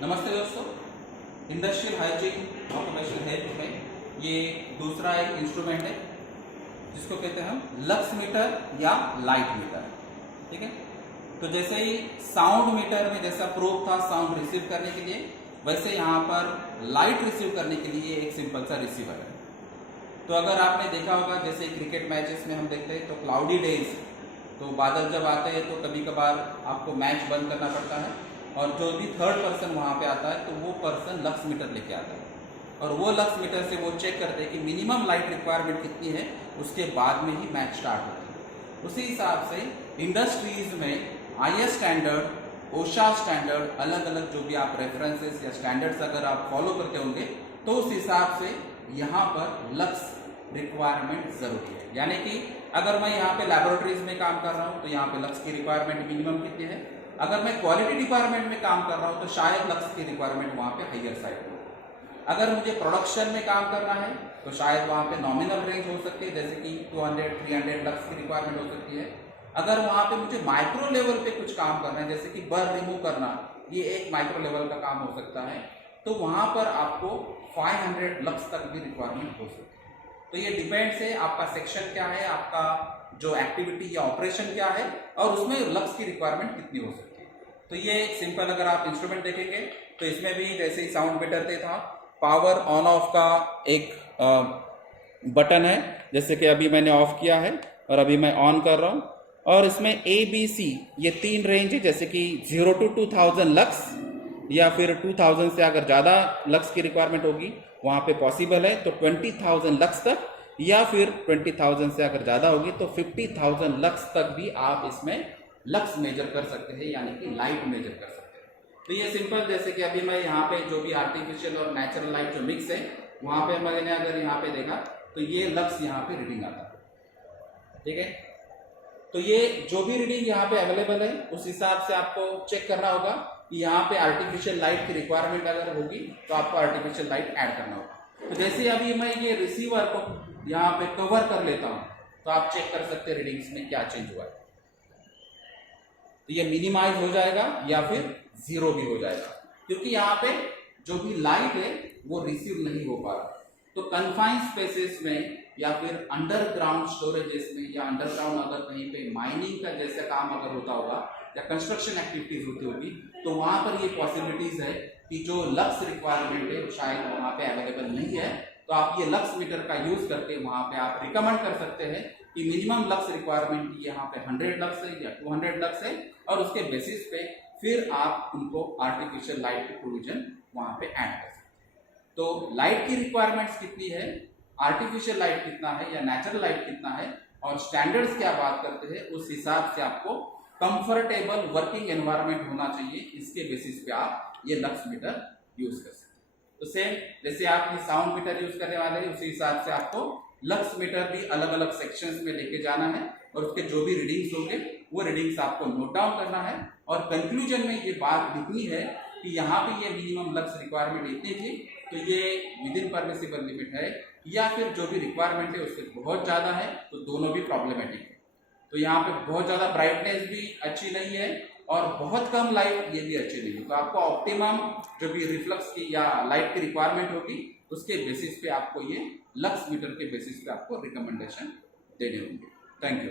नमस्ते दोस्तों, industrial hygiene occupational health में ये दूसरा एक इंस्ट्रूमेंट है जिसको कहते हैं हम लक्स मीटर या लाइट मीटर। ठीक है, तो जैसे ही साउंड मीटर में जैसा प्रोब था साउंड रिसीव करने के लिए, वैसे यहाँ पर लाइट रिसीव करने के लिए एक सिंपल सा रिसीवर है। तो अगर आपने देखा होगा जैसे क्रिकेट मैचेस में हम देखते हैं तो क्लाउडी डेज, तो बादल जब आते हैं तो कभी कभार आपको मैच बंद करना पड़ता है और जो भी थर्ड पर्सन वहाँ पे आता है तो वो पर्सन लक्स मीटर लेके आता है और वो लक्स मीटर से वो चेक करते हैं कि मिनिमम लाइट रिक्वायरमेंट कितनी है, उसके बाद में ही मैच स्टार्ट होता है। उसी हिसाब से इंडस्ट्रीज में IS स्टैंडर्ड, OSHA स्टैंडर्ड, अलग अलग जो भी आप रेफरेंसेस या स्टैंडर्ड्स अगर आप फॉलो करते होंगे तो उस हिसाब से यहाँ पर लक्स रिक्वायरमेंट जरूरी है। यानी कि अगर मैं यहाँ पे लैबोरेटरीज में काम कर रहा हूँ तो यहाँ पे लक्स की रिक्वायरमेंट मिनिमम कितनी है। अगर मैं क्वालिटी डिपार्टमेंट में काम कर रहा हूँ तो शायद लक्स की रिक्वायरमेंट वहाँ पे हाइयर साइड हो। अगर मुझे प्रोडक्शन में काम करना है तो शायद वहाँ पे नॉमिनल रेंज हो सकती है, जैसे कि 200-300 लक्स की रिक्वायरमेंट हो सकती है। अगर वहाँ पे मुझे माइक्रो लेवल पे कुछ काम करना है, जैसे कि बर रिमूव करना, ये एक माइक्रो लेवल का काम हो सकता है, तो वहाँ पर आपको 500 लक्स तक भी रिक्वायरमेंट हो सकती है। तो ये डिपेंड्स है आपका सेक्शन क्या है, आपका जो एक्टिविटी या ऑपरेशन क्या है और उसमें लक्स की रिक्वायरमेंट कितनी हो सकती है। तो ये सिंपल अगर आप इंस्ट्रूमेंट देखेंगे तो इसमें भी जैसे ही साउंड मीटर पे था, पावर ऑन ऑफ का एक बटन है, जैसे कि अभी मैंने ऑफ किया है और अभी मैं ऑन कर रहा हूँ, और इसमें ABC ये 3 रेंज है, जैसे कि 0 to 2000 लक्स या फिर 2000 से अगर ज़्यादा लक्स की रिक्वायरमेंट होगी वहाँ पे पॉसिबल है तो 20,000 लक्स तक, या फिर 20,000 से अगर ज़्यादा होगी तो 50,000 लक्स तक भी आप इसमें लक्स मेजर कर सकते हैं, यानी कि लाइट मेजर कर सकते हैं। तो ये सिंपल, जैसे कि अभी मैं यहाँ पे जो भी आर्टिफिशियल और नेचुरल लाइट जो मिक्स है वहाँ पे मैंने अगर यहाँ पे देखा तो ये लक्स यहाँ पे रीडिंग आता है। ठीक है, तो ये जो भी रीडिंग यहाँ पे अवेलेबल है उस हिसाब से आपको चेक करना होगा कि यहाँ पे आर्टिफिशियल लाइट की रिक्वायरमेंट अगर होगी तो आपको आर्टिफिशियल लाइट ऐड करना होगा। तो जैसे अभी मैं ये रिसीवर को यहाँ पे कवर कर लेता हूँ तो आप चेक कर सकते हैं रीडिंग्स में क्या चेंज हुआ है। तो ये मिनिमाइज हो जाएगा या फिर 0 भी हो जाएगा, क्योंकि यहाँ पे जो भी लाइट है वो रिसीव नहीं हो पा रहा। तो कन्फाइंड स्पेसेस में या फिर अंडरग्राउंड स्टोरेजेस में या अंडरग्राउंड अगर कहीं पे माइनिंग का जैसा काम अगर होता होगा या कंस्ट्रक्शन एक्टिविटीज होती होगी तो वहां पर ये पॉसिबिलिटीज है कि जो लक्स रिक्वायरमेंट है शायद वहां पे अवेलेबल नहीं है। तो आप ये लक्स मीटर का यूज करके वहां पे आप रिकमेंड कर सकते हैं कि मिनिमम लक्स रिक्वायरमेंट यहाँ पे 100 लक्स है या 200 लक्स है, और उसके बेसिस पे फिर आप उनको आर्टिफिशियल लाइट की प्रोविजन वहां पे ऐड कर सकते हैं। तो लाइट की रिक्वायरमेंट्स कितनी है, आर्टिफिशियल लाइट कितना है या नेचुरल लाइट कितना है, और स्टैंडर्ड्स क्या बात करते हैं, उस हिसाब से आपको कंफर्टेबल वर्किंग एनवायरनमेंट होना चाहिए। इसके बेसिस पे आप ये लक्स मीटर यूज कर सकते हैं। तो सेम जैसे आप ये साउंड मीटर यूज करने वाले हैं उसी हिसाब से आपको लक्स मीटर भी अलग अलग सेक्शंस में लेके जाना है और उसके जो भी रीडिंग्स होंगे वो रीडिंग्स आपको नोट डाउन करना है, और कंक्लूजन में ये बात लिखनी है कि यहाँ पे ये मिनिमम लक्स रिक्वायरमेंट इतनी थी तो ये विद इन परमिसिबल लिमिट है, या फिर जो भी रिक्वायरमेंट है उससे बहुत ज़्यादा है तो दोनों भी प्रॉब्लमेटिक है। तो यहाँ पे बहुत ज़्यादा ब्राइटनेस भी अच्छी नहीं है और बहुत कम लाइट ये भी अच्छी नहीं है। तो आपको ऑप्टिमम जो भी रिफ्लेक्स की या लाइट की रिक्वायरमेंट होगी उसके बेसिस पे आपको ये लक्स मीटर के बेसिस पे आपको रिकमेंडेशन देने होंगे। Thank you.